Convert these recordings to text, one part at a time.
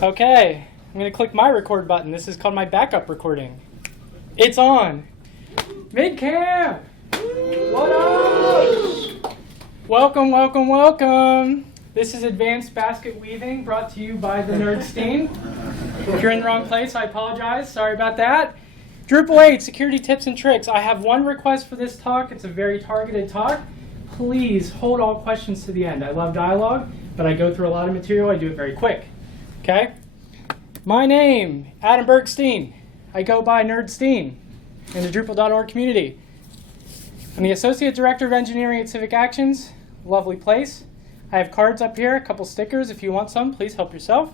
Okay, I'm going to click my record button. This is called my backup recording. It's on. MidCamp! What up? Welcome, welcome, welcome. This is Advanced Basket Weaving, brought to you by the Bergstein. If you're in the wrong place, I apologize. Sorry about that. Drupal 8, security tips and tricks. I have one request for this talk. It's a very targeted talk. Please hold all questions to the end. I love dialogue, but I go through a lot of material. I do it very quick. Okay? My name, Adam Bergstein. I go by Nerdstein in the Drupal.org community. I'm the Associate Director of Engineering at Civic Actions. Lovely place. I have cards up here, a couple stickers. If you want some, please help yourself.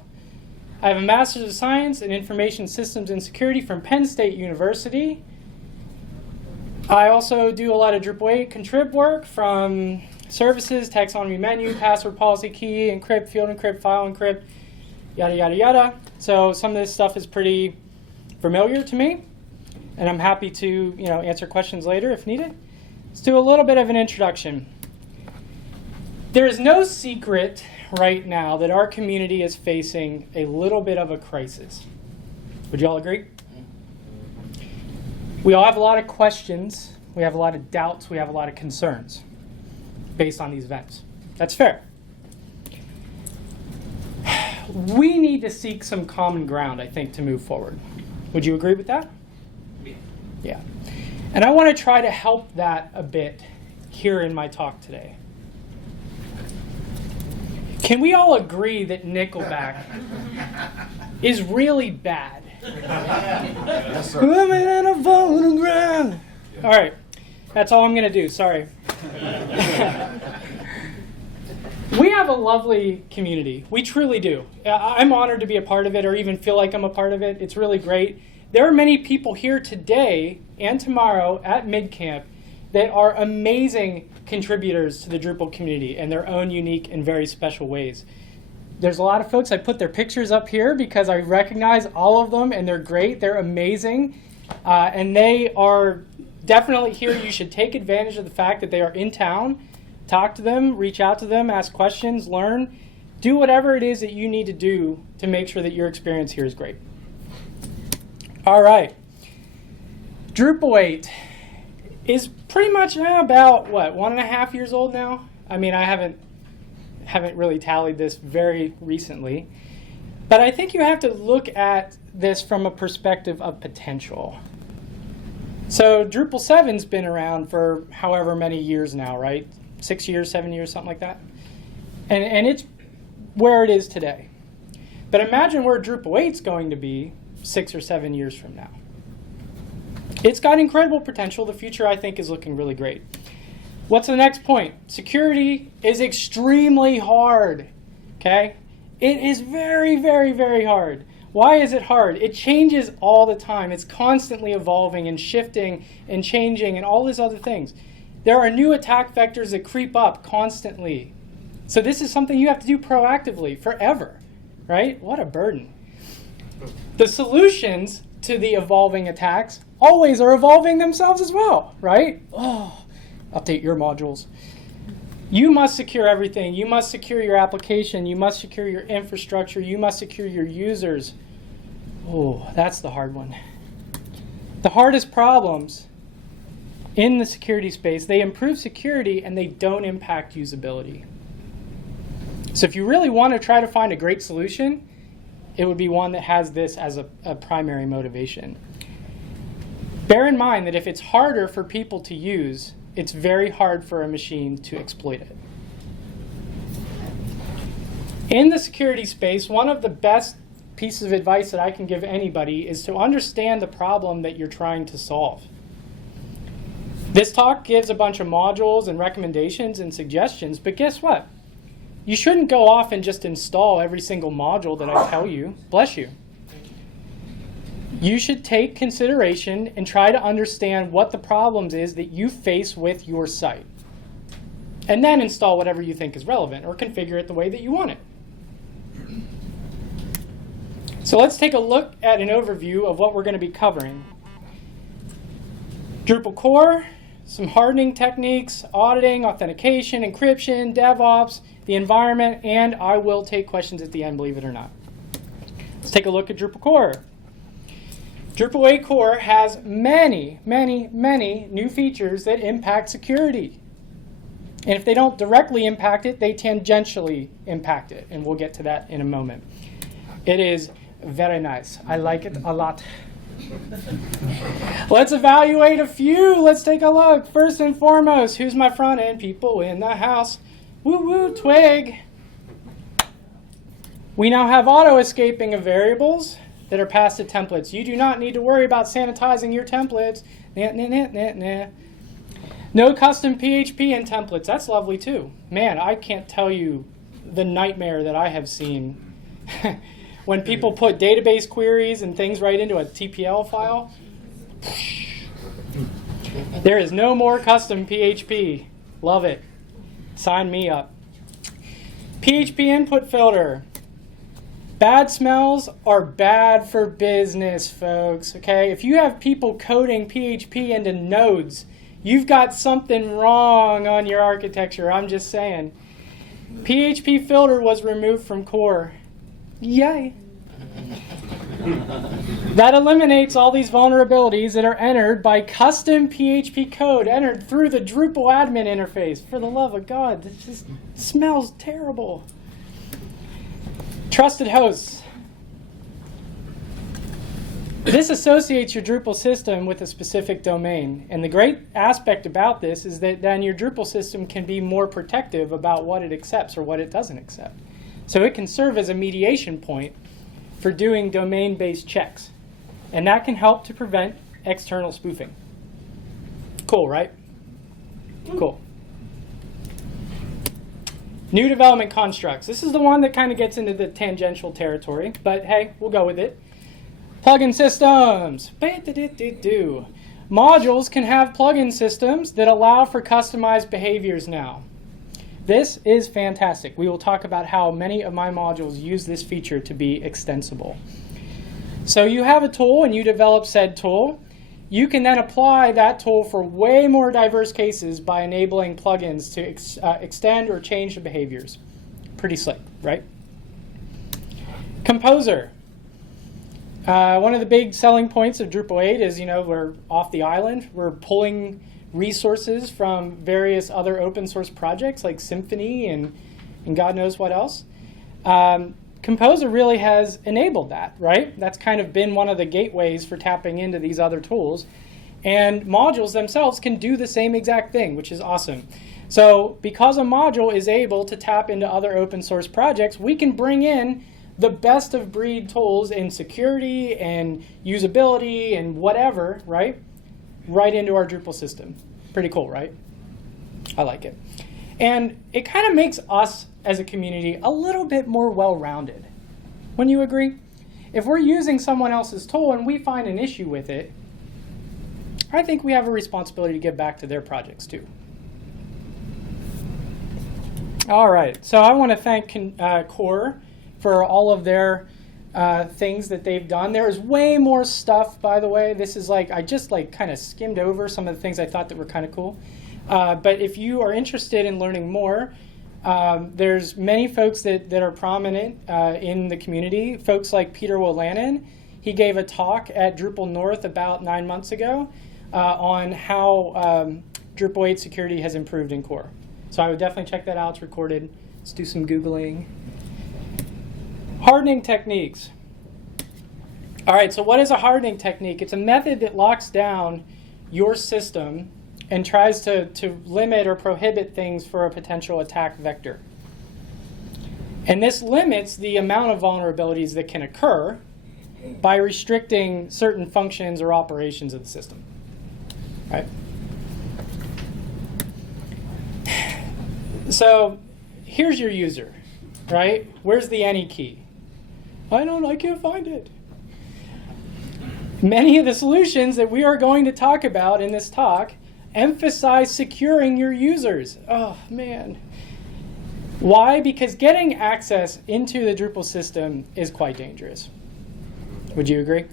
I have a Master's of Science in Information Systems and Security from Penn State University. I also do a lot of Drupal 8 contrib work from services, taxonomy menu, password policy key, encrypt, field encrypt, file encrypt, yada, yada, yada. So some of this stuff is pretty familiar to me, and I'm happy to answer questions later if needed. Let's do a little bit of an introduction. There is no secret right now that our community is facing a little bit of a crisis. Would you all agree? We all have a lot of questions, we have a lot of doubts, we have a lot of concerns based on these events. That's fair. We need to seek some common ground, I think, to move forward. Would you agree with that? Yeah. And I want to try to help that a bit here in my talk today. Can we all agree that Nickelback is really bad? Yes, sir. Women in a photograph. All right, that's all I'm going to do. Sorry. We have a lovely community. We truly do. I'm honored to be a part of it, or even feel like I'm a part of it. It's really great. There are many people here today and tomorrow at MidCamp that are amazing contributors to the Drupal community in their own unique and very special ways. There's a lot of folks, I put their pictures up here because I recognize all of them, and they're great, they're amazing, and they are definitely here. You should take advantage of the fact that they are in town. Talk to them, reach out to them, ask questions, learn. Do whatever it is that you need to do to make sure that your experience here is great. All right. Drupal 8 is pretty much about, 1.5 years old now? I mean, I haven't really tallied this very recently. But I think you have to look at this from a perspective of potential. So Drupal 7's been around for however many years now, right? 6 years, 7 years, something like that. And it's where it is today. But imagine where Drupal 8's going to be 6 or 7 years from now. It's got incredible potential. The future, I think, is looking really great. What's the next point? Security is extremely hard, okay? It is very, very, very hard. Why is it hard? It changes all the time. It's constantly evolving and shifting and changing and all these other things. There are new attack vectors that creep up constantly. So this is something you have to do proactively forever, right? What a burden. The solutions to the evolving attacks always are evolving themselves as well, right? Oh, update your modules. You must secure everything. You must secure your application. You must secure your infrastructure. You must secure your users. Oh, that's the hard one. The hardest problems in the security space, they improve security and they don't impact usability. So if you really want to try to find a great solution, it would be one that has this as a primary motivation. Bear in mind that if it's harder for people to use, it's very hard for a machine to exploit it. In the security space, one of the best pieces of advice that I can give anybody is to understand the problem that you're trying to solve. This talk gives a bunch of modules and recommendations and suggestions, but guess what? You shouldn't go off and just install every single module that I tell you. Bless you. You should take consideration and try to understand what the problems is that you face with your site. And then install whatever you think is relevant or configure it the way that you want it. So let's take a look at an overview of what we're going to be covering. Drupal core, some hardening techniques, auditing, authentication, encryption, DevOps, the environment, and I will take questions at the end, believe it or not. Let's take a look at Drupal core. Drupal 8 core has many, many, many new features that impact security. And if they don't directly impact it, they tangentially impact it. And we'll get to that in a moment. It is very nice. I like it a lot. Let's evaluate a few. Let's take a look. First and foremost, who's my front end people in the house? Woo woo, twig. We now have auto-escaping of variables that are passed to templates. You do not need to worry about sanitizing your templates. Nah, nah, nah, nah, nah. No custom PHP in templates. That's lovely too. Man, I can't tell you the nightmare that I have seen when people put database queries and things right into a TPL file. There is no more custom PHP. Love it. Sign me up. PHP input filter. Bad smells are bad for business, folks. Okay, if you have people coding PHP into nodes, you've got something wrong on your architecture. I'm just saying. PHP filter was removed from core. Yay. That eliminates all these vulnerabilities that are entered by custom PHP code entered through the Drupal admin interface. For the love of God, this just smells terrible. Trusted hosts. This associates your Drupal system with a specific domain. And the great aspect about this is that then your Drupal system can be more protective about what it accepts or what it doesn't accept. So it can serve as a mediation point for doing domain-based checks. And that can help to prevent external spoofing. Cool, right? Cool. New development constructs. This is the one that kind of gets into the tangential territory, but hey, we'll go with it. Plugin systems. Modules can have plugin systems that allow for customized behaviors now. This is fantastic. We will talk about how many of my modules use this feature to be extensible. So you have a tool and you develop said tool. You can then apply that tool for way more diverse cases by enabling plugins to extend or change the behaviors. Pretty slick, right? Composer. One of the big selling points of Drupal 8 is, we're off the island. We're pulling resources from various other open source projects like Symfony and God knows what else. Composer really has enabled that, right? That's kind of been one of the gateways for tapping into these other tools. And modules themselves can do the same exact thing, which is awesome. So because a module is able to tap into other open source projects, we can bring in the best of breed tools in security and usability and whatever, right into our Drupal system. Pretty cool, right? I like it. And it kind of makes us as a community a little bit more well-rounded. Wouldn't you agree? If we're using someone else's tool and we find an issue with it, I think we have a responsibility to give back to their projects too. All right, so I want to thank Core for all of their things that they've done. There is way more stuff, by the way. This is I just kind of skimmed over some of the things I thought that were kind of cool. But if you are interested in learning more, there's many folks that are prominent in the community. Folks like Peter Wolanin. He gave a talk at Drupal North about 9 months ago on how Drupal 8 security has improved in core. So I would definitely check that out. It's recorded. Let's do some Googling. Hardening techniques. All right, so what is a hardening technique? It's a method that locks down your system and tries to limit or prohibit things for a potential attack vector. And this limits the amount of vulnerabilities that can occur by restricting certain functions or operations of the system. Right? So here's your user, right? Where's the any key? I can't find it. Many of the solutions that we are going to talk about in this talk emphasize securing your users. Oh, man. Why? Because getting access into the Drupal system is quite dangerous. Would you agree?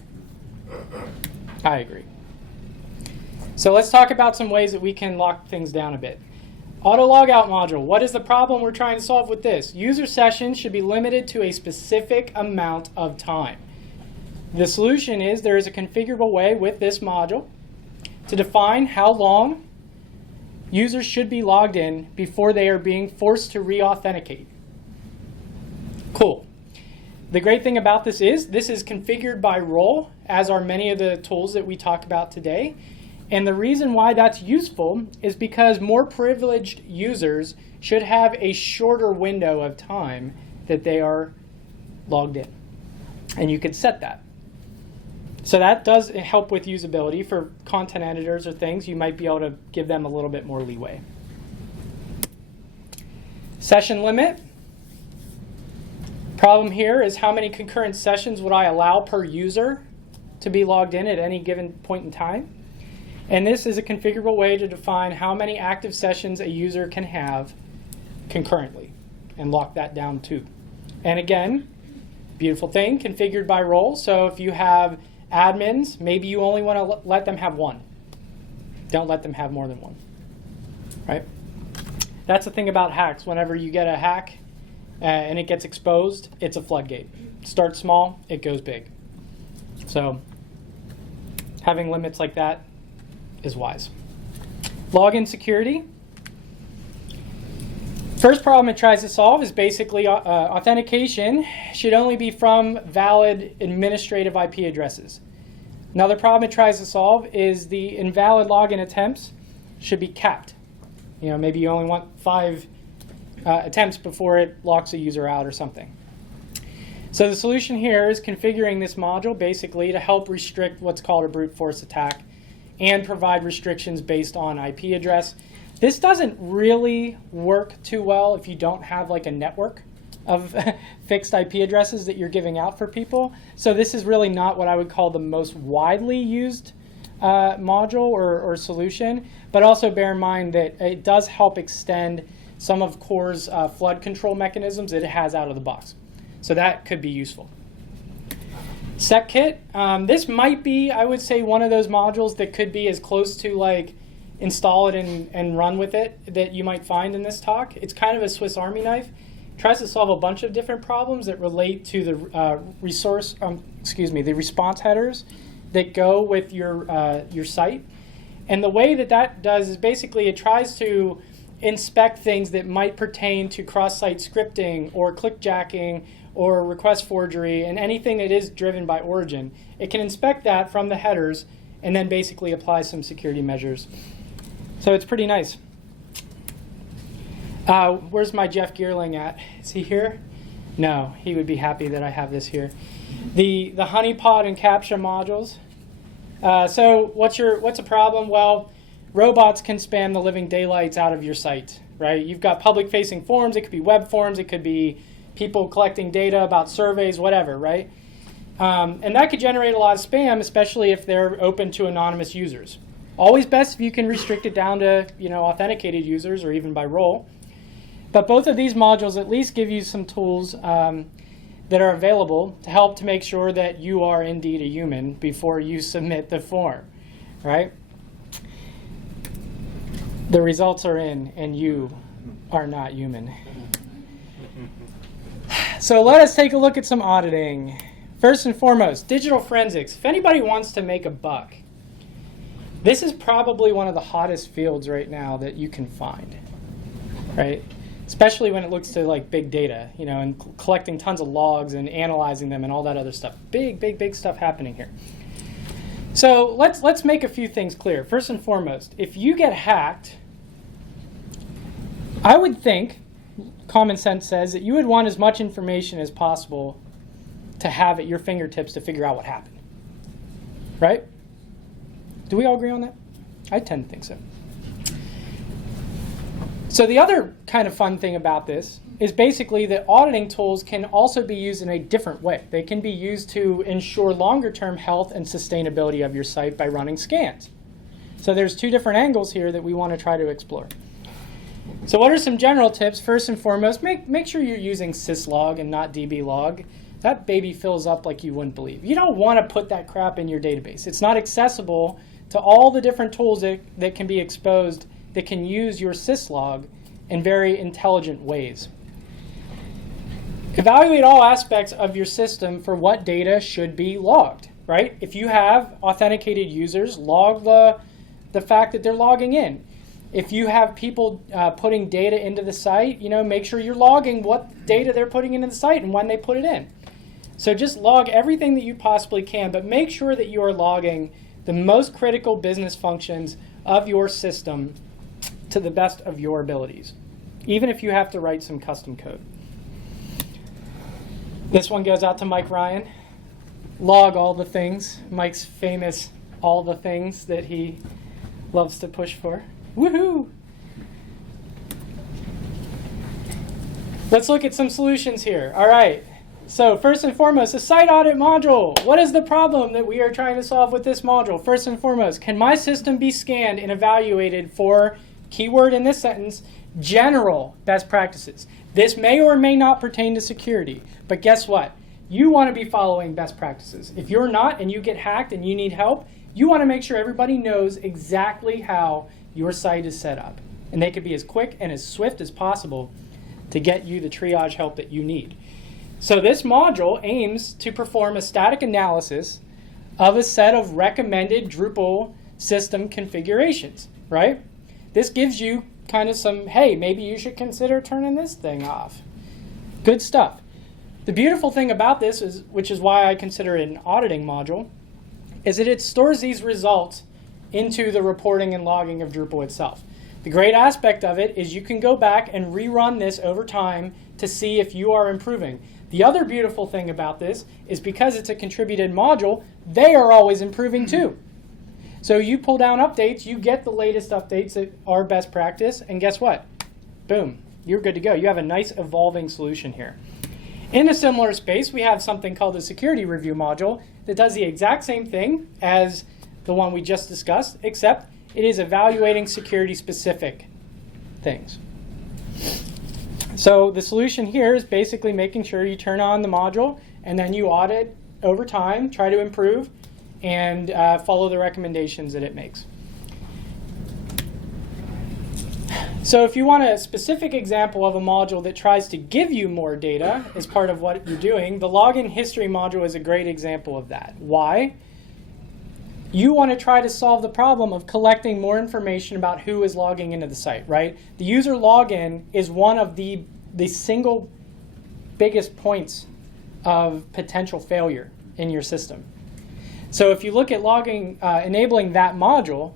I agree. So let's talk about some ways that we can lock things down a bit. Auto logout module. What is the problem we're trying to solve with this? User sessions should be limited to a specific amount of time. The solution is there is a configurable way with this module to define how long users should be logged in before they are being forced to re-authenticate. Cool. The great thing about this is configured by role, as are many of the tools that we talk about today. And the reason why that's useful is because more privileged users should have a shorter window of time that they are logged in. And you could set that. So that does help with usability. For content editors or things, you might be able to give them a little bit more leeway. Session limit. Problem here is how many concurrent sessions would I allow per user to be logged in at any given point in time? And this is a configurable way to define how many active sessions a user can have concurrently and lock that down too. And again, beautiful thing, configured by role. So if you have admins, maybe you only want to let them have one. Don't let them have more than one, right? That's the thing about hacks. Whenever you get a hack and it gets exposed, it's a floodgate. Starts small, it goes big. So having limits like that is wise. Login security. First problem it tries to solve is basically authentication should only be from valid administrative IP addresses. Another problem it tries to solve is the invalid login attempts should be capped. Maybe you only want 5 attempts before it locks a user out or something. So the solution here is configuring this module basically to help restrict what's called a brute force attack and provide restrictions based on IP address. This doesn't really work too well if you don't have like a network of fixed IP addresses that you're giving out for people. So this is really not what I would call the most widely used module or solution, but also bear in mind that it does help extend some of Core's flood control mechanisms that it has out of the box. So that could be useful. SecKit, this might be, I would say, one of those modules that could be as close to like install it and run with it that you might find in this talk. It's kind of a Swiss Army knife. It tries to solve a bunch of different problems that relate to the the response headers that go with your site. And the way that does is basically it tries to inspect things that might pertain to cross-site scripting or clickjacking or request forgery and anything that is driven by origin. It can inspect that from the headers and then basically apply some security measures. So it's pretty nice. Where's my Jeff Geerling at? Is he here? No, he would be happy that I have this here. The honeypot and CAPTCHA modules. So what's a problem? Well, robots can spam the living daylights out of your site, right? You've got public-facing forums. It could be web forums. It could be people collecting data about surveys, whatever, right? And that could generate a lot of spam, especially if they're open to anonymous users. Always best if you can restrict it down to authenticated users or even by role. But both of these modules at least give you some tools that are available to help to make sure that you are indeed a human before you submit the form, right? The results are in, and you are not human. So let us take a look at some auditing. First and foremost, digital forensics. If anybody wants to make a buck, this is probably one of the hottest fields right now that you can find, right? Especially when it looks to like big data, and collecting tons of logs and analyzing them and all that other stuff. Big stuff happening here. So let's make a few things clear. First and foremost, if you get hacked, I would think, common sense says, that you would want as much information as possible to have at your fingertips to figure out what happened. Right? Do we all agree on that? I tend to think so. So the other kind of fun thing about this is basically that auditing tools can also be used in a different way. They can be used to ensure longer-term health and sustainability of your site by running scans. So there's 2 different angles here that we want to try to explore. So what are some general tips? First and foremost, make sure you're using syslog and not dblog. That baby fills up like you wouldn't believe. You don't want to put that crap in your database. It's not accessible to all the different tools that can be exposed that can use your syslog in very intelligent ways. Evaluate all aspects of your system for what data should be logged, right? If you have authenticated users, log the fact that they're logging in. If you have people putting data into the site, make sure you're logging what data they're putting into the site and when they put it in. So just log everything that you possibly can, but make sure that you are logging the most critical business functions of your system to the best of your abilities, even if you have to write some custom code. This one goes out to Mike Ryan. Log all the things. Mike's famous all the things that he loves to push for. Woohoo! Let's look at some solutions here. All right. So first and foremost, a site audit module. What is the problem that we are trying to solve with this module? First and foremost, can my system be scanned and evaluated for, keyword in this sentence, general best practices? This may or may not pertain to security, but guess what? You want to be following best practices. If you're not and you get hacked and you need help, you want to make sure everybody knows exactly how your site is set up. And they could be as quick and as swift as possible to get you the triage help that you need. So this module aims to perform a static analysis of a set of recommended Drupal system configurations, right? This gives you kind of some, hey, maybe you should consider turning this thing off. Good stuff. The beautiful thing about this is, which is why I consider it an auditing module, is that it stores these results into the reporting and logging of Drupal itself. The great aspect of it is you can go back and rerun this over time to see if you are improving. The other beautiful thing about this is because it's a contributed module, they are always improving too. So you pull down updates, you get the latest updates that are best practice, and guess what? Boom, you're good to go. You have a nice evolving solution here. In a similar space, we have something called the security review module that does the exact same thing as the one we just discussed, except it is evaluating security-specific things. So the solution here is basically making sure you turn on the module and then you audit over time, try to improve, and follow the recommendations that it makes. So if you want a specific example of a module that tries to give you more data as part of what you're doing, the login history module is a great example of that. Why? You want to try to solve the problem of collecting more information about who is logging into the site, right? The user login is one of the single biggest points of potential failure in your system. So if you look at logging, enabling that module,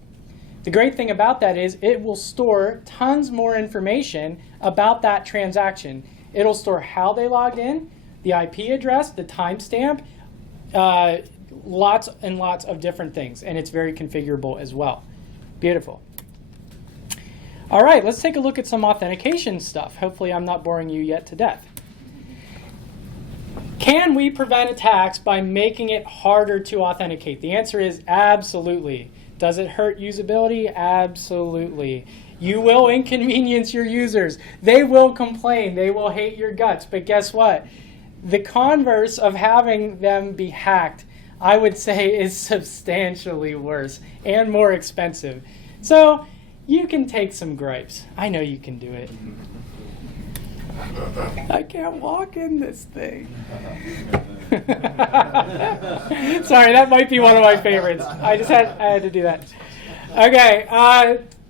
the great thing about that is it will store tons more information about that transaction. It'll store how they logged in, the IP address, the timestamp, lots and lots of different things, and it's very configurable as well. Beautiful. All right, let's take a look at some authentication stuff. Hopefully I'm not boring you yet to death. Can we prevent attacks by making it harder to authenticate? The answer is absolutely. Does it hurt usability? Absolutely. You will inconvenience your users. They will complain. They will hate your guts. But guess what? The converse of having them be hacked, I would say, is substantially worse and more expensive. So you can take some gripes. I know you can do it. I can't walk in this thing. Sorry, that might be one of my favorites. I had to do that. Okay,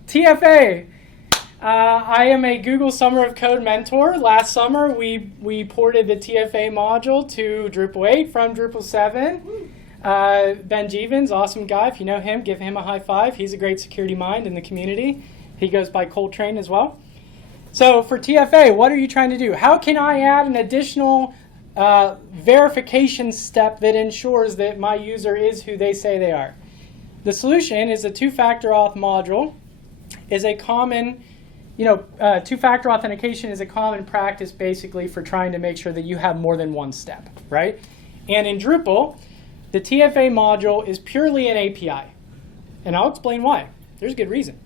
TFA. I am a Google Summer of Code mentor. Last summer, we ported the TFA module to Drupal 8 from Drupal 7. Ben Jeevens, awesome guy. If you know him, give him a high five. He's a great security mind in the community. He goes by Coltrane as well. So for TFA, what are you trying to do? How can I add an additional verification step that ensures that my user is who they say they are? The solution is a two-factor auth module. Is a common, two-factor authentication is a common practice basically for trying to make sure that you have more than one step, right? And in Drupal, the TFA module is purely an API. And I'll explain why. There's a good reason.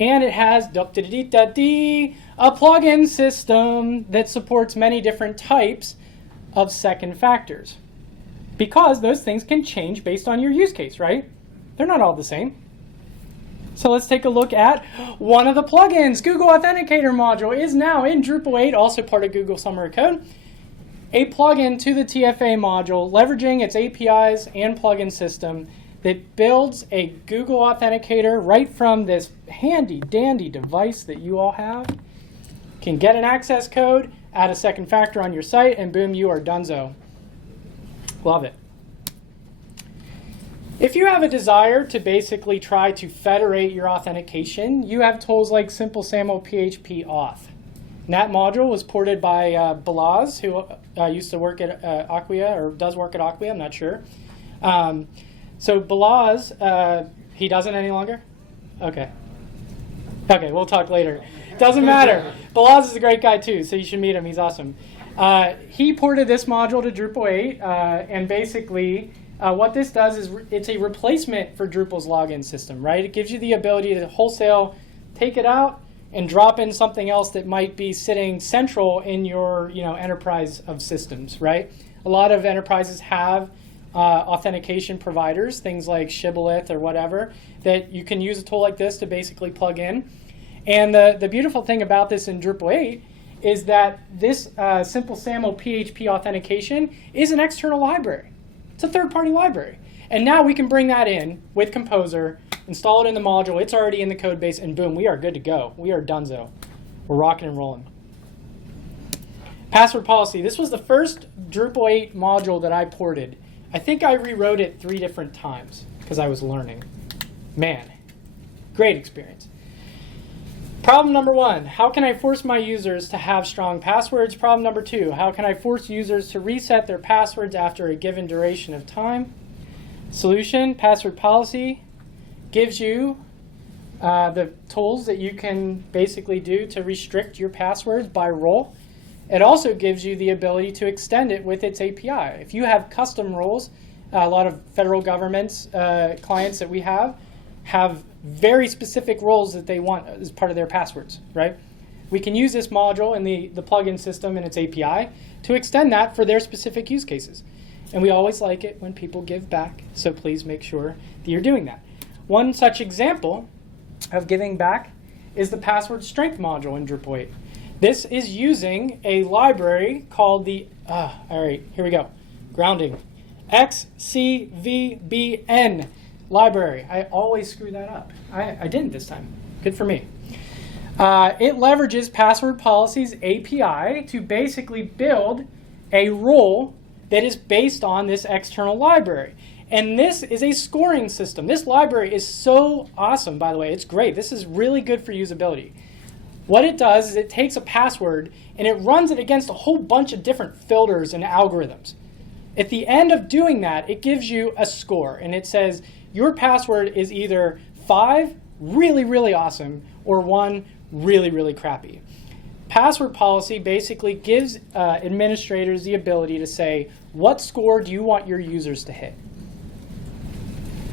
And it has a plugin system that supports many different types of second factors. Because those things can change based on your use case, right? They're not all the same. So let's take a look at one of the plugins. Google Authenticator module is now in Drupal 8, also part of Google Summer of Code. A plugin to the TFA module, leveraging its APIs and plugin system that builds a Google Authenticator right from this handy dandy device that you all have. Can get an access code, add a second factor on your site, and boom, you are donezo. Love it. If you have a desire to basically try to federate your authentication, you have tools like Simple SAML PHP Auth. And that module was ported by Balaz, who used to work at Acquia, or does work at Acquia, I'm not sure. So Balaz, he doesn't any longer? Okay. Okay, we'll talk later. Doesn't matter. Balaz is a great guy too, so you should meet him. He's awesome. He ported this module to Drupal 8, and basically what this does is it's a replacement for Drupal's login system, right? It gives you the ability to wholesale take it out and drop in something else that might be sitting central in your enterprise of systems, right? A lot of enterprises have authentication providers, things like Shibboleth or whatever, that you can use a tool like this to basically plug in. And the beautiful thing about this in Drupal 8 is that this Simple SAML PHP authentication is an external library. It's a third-party library. And now we can bring that in with Composer, install it in the module, it's already in the code base, and boom, we are good to go. We are donezo. We're rocking and rolling. Password policy. This was the first Drupal 8 module that I ported. I think I rewrote it 3 different times because I was learning. Man, great experience. Problem number 1, how can I force my users to have strong passwords? Problem number 2, how can I force users to reset their passwords after a given duration of time? Solution, password policy gives you the tools that you can basically do to restrict your passwords by role. It also gives you the ability to extend it with its API. If you have custom roles, a lot of federal governments, clients that we have very specific roles that they want as part of their passwords, right? We can use this module and the plugin system and its API to extend that for their specific use cases. And we always like it when people give back, so please make sure that you're doing that. One such example of giving back is the password strength module in Drupal 8. This is using a library called the, all right, here we go, grounding, XCVBN library. I always screw that up. I didn't this time. Good for me. It leverages Password Policy's API to basically build a role that is based on this external library. And this is a scoring system. This library is so awesome, by the way. It's great. This is really good for usability. What it does is it takes a password and it runs it against a whole bunch of different filters and algorithms. At the end of doing that, it gives you a score. And it says your password is either 5, really, really awesome, or 1, really, really crappy. Password policy basically gives administrators the ability to say, what score do you want your users to hit?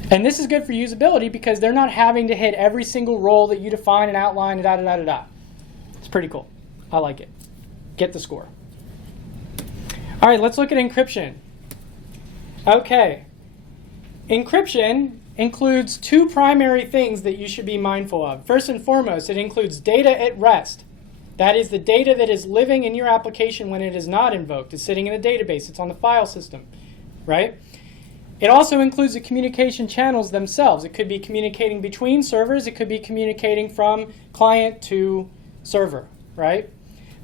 And this is good for usability because they're not having to hit every single role that you define and outline and da-da-da-da-da. It's pretty cool. I like it. Get the score. All right, let's look at encryption. Okay. Encryption includes 2 primary things that you should be mindful of. First and foremost, it includes data at rest. That is the data that is living in your application when it is not invoked. It's sitting in a database. It's on the file system, right? It also includes the communication channels themselves. It could be communicating between servers. It could be communicating from client to server, right?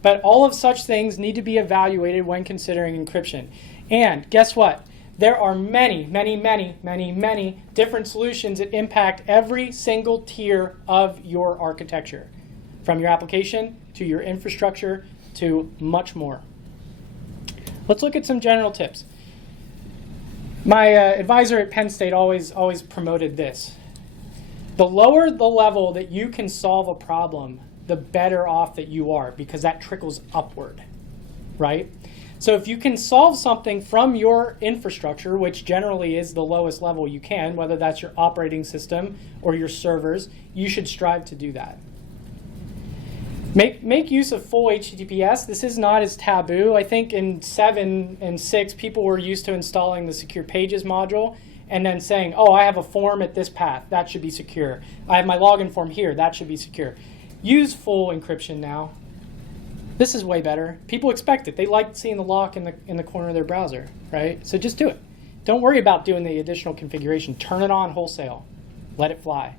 But all of such things need to be evaluated when considering encryption. And guess what? There are many, many, many, many, many different solutions that impact every single tier of your architecture, from your application to your infrastructure to much more. Let's look at some general tips. My advisor at Penn State always promoted this. The lower the level that you can solve a problem, the better off that you are, because that trickles upward, right? So if you can solve something from your infrastructure, which generally is the lowest level you can, whether that's your operating system or your servers, you should strive to do that. Make use of full HTTPS. This is not as taboo. I think in 7 and 6, people were used to installing the Secure Pages module, and then saying, oh, I have a form at this path, that should be secure. I have my login form here, that should be secure. Use full encryption now. This is way better. People expect it. They like seeing the lock in the corner of their browser, right? So just do it. Don't worry about doing the additional configuration. Turn it on wholesale. Let it fly.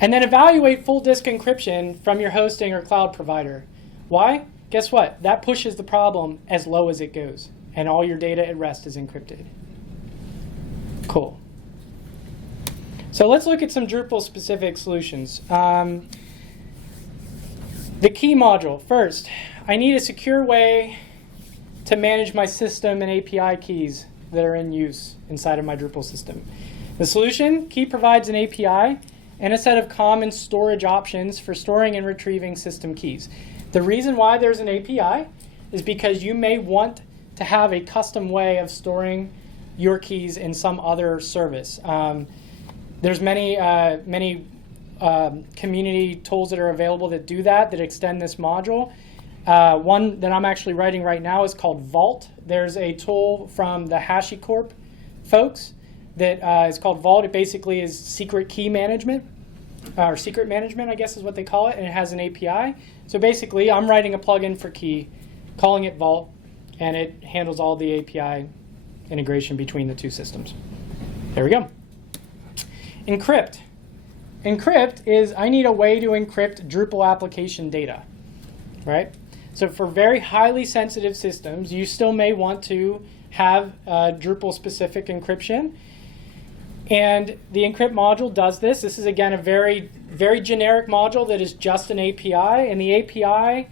And then evaluate full disk encryption from your hosting or cloud provider. Why? Guess what? That pushes the problem as low as it goes, and all your data at rest is encrypted. Cool. So let's look at some Drupal-specific solutions. The key module. First, I need a secure way to manage my system and API keys that are in use inside of my Drupal system. The solution, Key provides an API and a set of common storage options for storing and retrieving system keys. The reason why there's an API is because you may want to have a custom way of storing your keys in some other service. There's many community tools that are available that do that extend this module. One that I'm actually writing right now is called Vault. There's a tool from the HashiCorp folks that is called Vault. It basically is secret key management, or secret management, I guess is what they call it, and it has an API. So basically, I'm writing a plugin for Key, calling it Vault, and it handles all the API integration between the two systems. There we go. Encrypt. Encrypt is, I need a way to encrypt Drupal application data, right? So for very highly sensitive systems, you still may want to have Drupal-specific encryption. And the encrypt module does this. This is, again, a very, very generic module that is just an API. And the API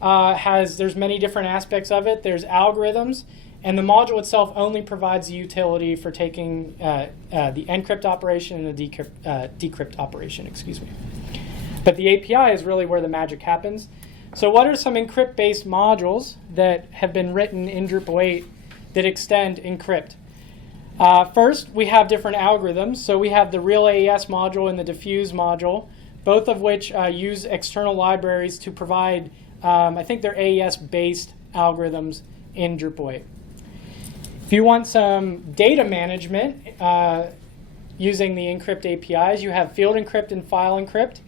there's many different aspects of it. There's algorithms. And the module itself only provides the utility for taking the encrypt operation and the decrypt operation, excuse me. But the API is really where the magic happens. So what are some encrypt-based modules that have been written in Drupal 8 that extend encrypt? First, we have different algorithms. So we have the Real AES module and the Diffuse module, both of which use external libraries to provide, I think they're AES-based algorithms in Drupal 8. If you want some data management using the encrypt APIs, you have Field Encrypt and File Encrypt.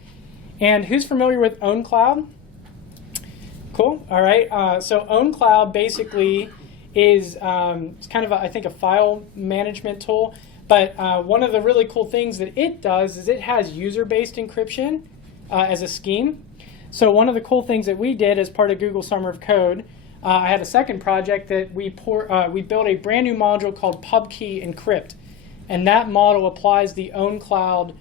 And who's familiar with OwnCloud? Cool. All right. So OwnCloud basically is it's kind of, I think, a file management tool. But one of the really cool things that it does is it has user-based encryption as a scheme. So one of the cool things that we did as part of Google Summer of Code, I had a second project that we built a brand new module called PubKey Encrypt. And that model applies the OwnCloud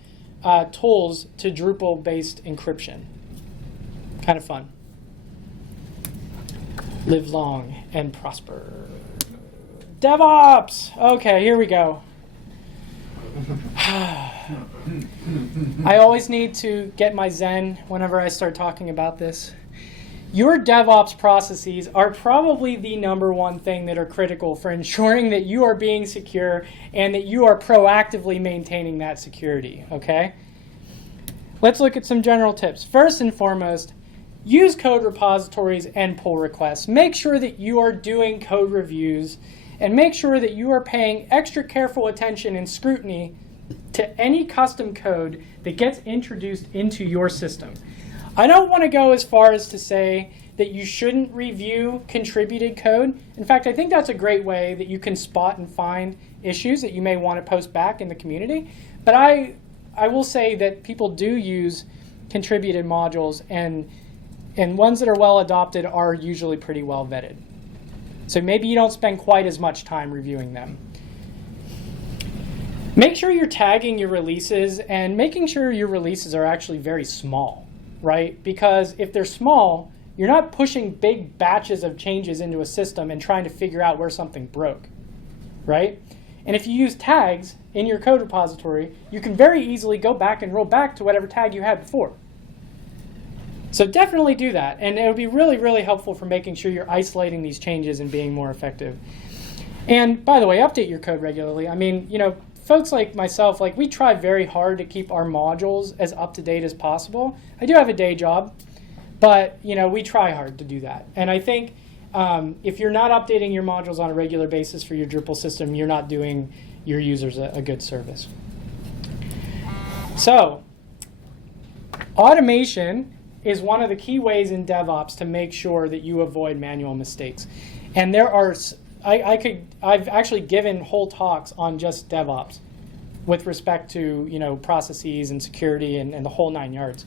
tools to Drupal-based encryption. Kind of fun. Live long and prosper. DevOps! Okay, here we go. I always need to get my zen whenever I start talking about this. Your DevOps processes are probably the number one thing that are critical for ensuring that you are being secure and that you are proactively maintaining that security, okay? Let's look at some general tips. First and foremost, use code repositories and pull requests. Make sure that you are doing code reviews and make sure that you are paying extra careful attention and scrutiny to any custom code that gets introduced into your system. I don't want to go as far as to say that you shouldn't review contributed code. In fact, I think that's a great way that you can spot and find issues that you may want to post back in the community. But I will say that people do use contributed modules, and ones that are well adopted are usually pretty well vetted. So maybe you don't spend quite as much time reviewing them. Make sure you're tagging your releases and making sure your releases are actually very small, right? Because if they're small, you're not pushing big batches of changes into a system and trying to figure out where something broke, right? And if you use tags in your code repository, you can very easily go back and roll back to whatever tag you had before. So definitely do that, and it'll be really, really helpful for making sure you're isolating these changes and being more effective. And by the way, update your code regularly. I mean, you know, folks like myself, like we try very hard to keep our modules as up to date as possible. I do have a day job, but you know, we try hard to do that. And I think if you're not updating your modules on a regular basis for your Drupal system, you're not doing your users a good service. So, automation is one of the key ways in DevOps to make sure that you avoid manual mistakes. And there are, I've actually given whole talks on just DevOps with respect to, processes and security and the whole 9 yards.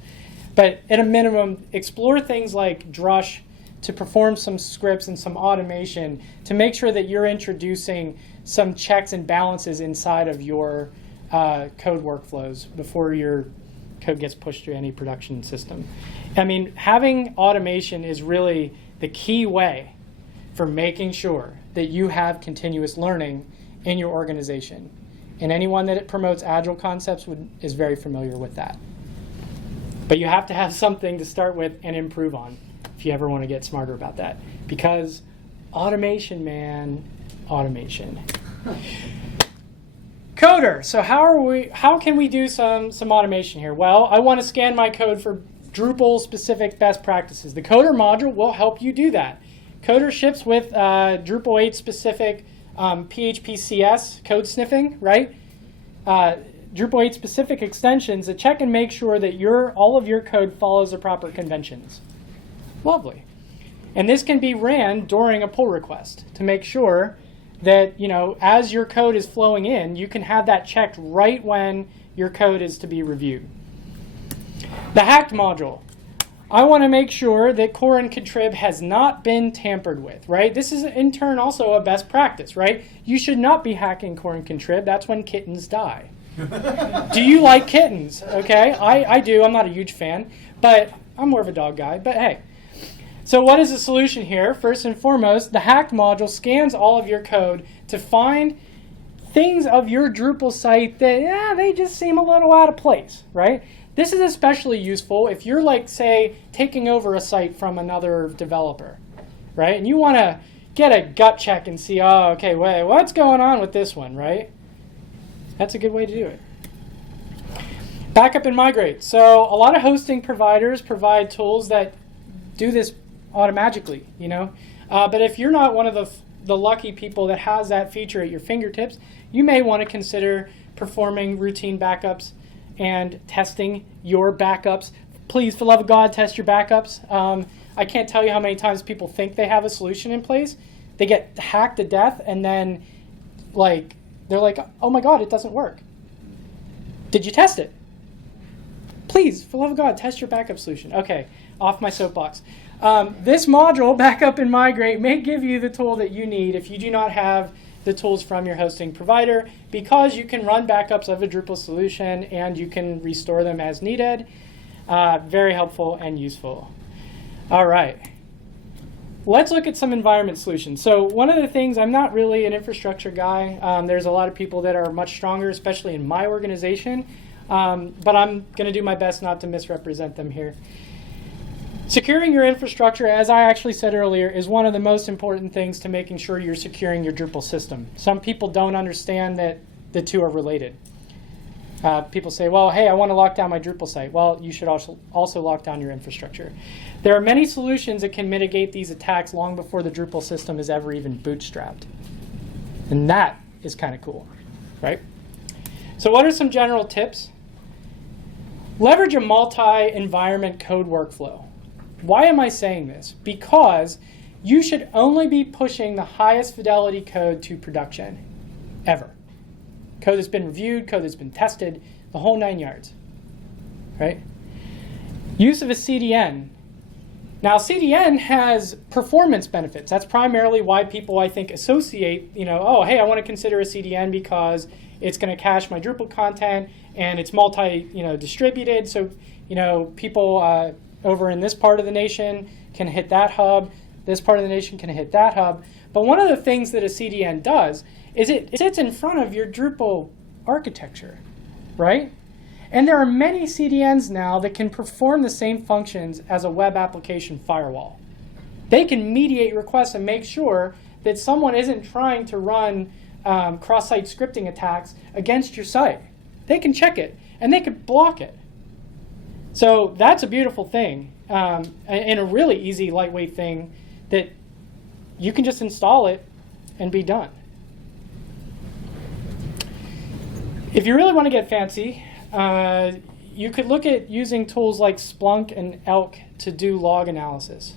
But at a minimum, explore things like Drush to perform some scripts and some automation to make sure that you're introducing some checks and balances inside of your code workflows before your code gets pushed to any production system. I mean, having automation is really the key way for making sure that you have continuous learning in your organization. And anyone that promotes agile concepts is very familiar with that. But you have to have something to start with and improve on if you ever want to get smarter about that. Because automation, man, automation. Coder. So how can we do some automation here? Well, I want to scan my code for Drupal specific best practices. The Coder module will help you do that. Coder ships with Drupal 8 specific PHP-CS code sniffing, right? Drupal 8 specific extensions that check and make sure that all of your code follows the proper conventions. Lovely. And this can be ran during a pull request to make sure that, as your code is flowing in, you can have that checked right when your code is to be reviewed. The hacked module. I want to make sure that core and contrib has not been tampered with, right? This is in turn also a best practice, right? You should not be hacking core and contrib. That's when kittens die. Do you like kittens? Okay, I do. I'm not a huge fan, but I'm more of a dog guy. But hey. So what is the solution here? First and foremost, the hacked module scans all of your code to find things of your Drupal site that, they just seem a little out of place, right? This is especially useful if you're say, taking over a site from another developer, right? And you want to get a gut check and see, okay, wait, what's going on with this one, right? That's a good way to do it. Backup and migrate. So a lot of hosting providers provide tools that do this automatically, But if you're not one of the lucky people that has that feature at your fingertips, you may want to consider performing routine backups and testing your backups. Please, for the love of God, test your backups. I can't tell you how many times people think they have a solution in place. They get hacked to death, and then they're like, oh my God, it doesn't work. Did you test it? Please, for the love of God, test your backup solution. Okay, off my soapbox. This module, Backup and Migrate, may give you the tool that you need if you do not have the tools from your hosting provider, because you can run backups of a Drupal solution and you can restore them as needed. Very helpful and useful. All right. Let's look at some environment solutions. So one of the things, I'm not really an infrastructure guy. There's a lot of people that are much stronger, especially in my organization. But I'm going to do my best not to misrepresent them here. Securing your infrastructure, as I actually said earlier, is one of the most important things to making sure you're securing your Drupal system. Some people don't understand that the two are related. People say, well, hey, I want to lock down my Drupal site. Well, you should also lock down your infrastructure. There are many solutions that can mitigate these attacks long before the Drupal system is ever even bootstrapped. And that is kind of cool, right? So what are some general tips? Leverage a multi-environment code workflow. Why am I saying this? Because you should only be pushing the highest fidelity code to production, ever. Code that's been reviewed, code that's been tested, the whole 9 yards, right? Use of a CDN. Now, CDN has performance benefits. That's primarily why people, I think, associate, oh, hey, I want to consider a CDN because it's going to cache my Drupal content and it's distributed. So, people over in this part of the nation can hit that hub. This part of the nation can hit that hub. But one of the things that a CDN does is it sits in front of your Drupal architecture, right? And there are many CDNs now that can perform the same functions as a web application firewall. They can mediate requests and make sure that someone isn't trying to run cross-site scripting attacks against your site. They can check it, and they can block it. So that's a beautiful thing, and a really easy, lightweight thing that you can just install it and be done. If you really want to get fancy, you could look at using tools like Splunk and Elk to do log analysis.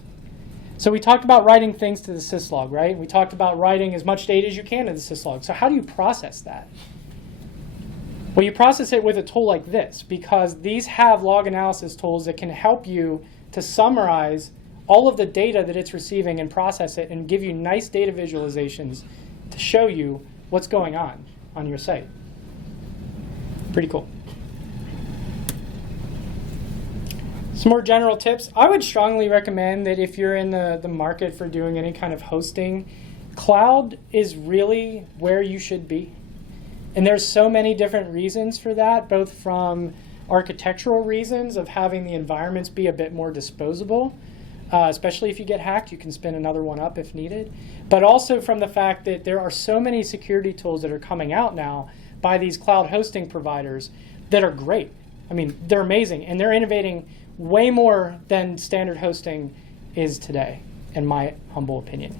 So we talked about writing things to the syslog, right? We talked about writing as much data as you can to the syslog. So how do you process that? Well, you process it with a tool like this, because these have log analysis tools that can help you to summarize all of the data that it's receiving and process it and give you nice data visualizations to show you what's going on your site. Pretty cool. Some more general tips. I would strongly recommend that if you're in the market for doing any kind of hosting, cloud is really where you should be. And there's so many different reasons for that, both from architectural reasons of having the environments be a bit more disposable, especially if you get hacked, you can spin another one up if needed. But also from the fact that there are so many security tools that are coming out now by these cloud hosting providers that are great. I mean, they're amazing, and they're innovating way more than standard hosting is today, in my humble opinion.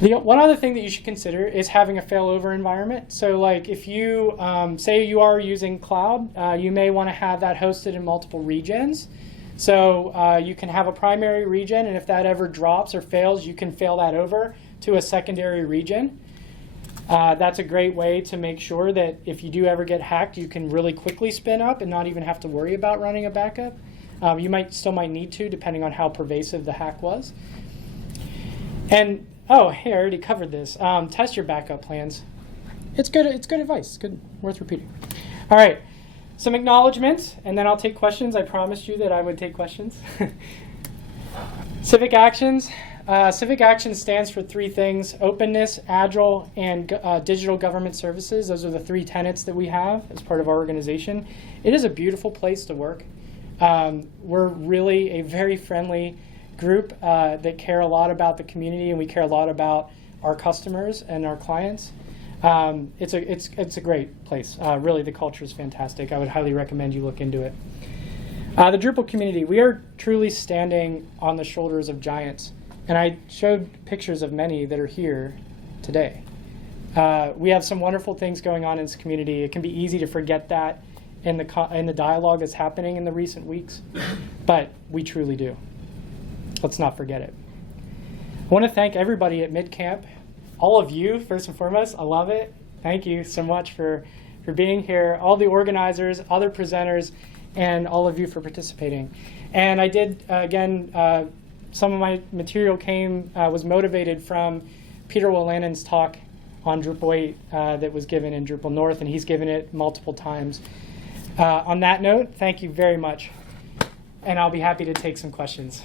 One other thing that you should consider is having a failover environment. So like if you say you are using cloud, you may want to have that hosted in multiple regions. So you can have a primary region, and if that ever drops or fails, you can fail that over to a secondary region. That's a great way to make sure that if you do ever get hacked, you can really quickly spin up and not even have to worry about running a backup. You still might need to, depending on how pervasive the hack was. And oh, hey, I already covered this. Test your backup plans. It's good advice. Good, worth repeating. All right, some acknowledgments, and then I'll take questions. I promised you that I would take questions. Civic actions. Civic action stands for three things: openness, agile, and digital government services. Those are the three tenets that we have as part of our organization. It is a beautiful place to work. We're really a very friendly group that care a lot about the community, and we care a lot about our customers and our clients. It's a great place. Really, the culture is fantastic. I would highly recommend you look into it. The Drupal community, we are truly standing on the shoulders of giants. And I showed pictures of many that are here today. We have some wonderful things going on in this community. It can be easy to forget that in the dialogue that's happening in the recent weeks, but we truly do. Let's not forget it. I want to thank everybody at MidCamp, all of you, first and foremost. I love it. Thank you so much for being here, all the organizers, other presenters, and all of you for participating. And I did, again, some of my material was motivated from Peter Willanen's talk on Drupal 8 that was given in Drupal North, and he's given it multiple times. On that note, thank you very much, and I'll be happy to take some questions.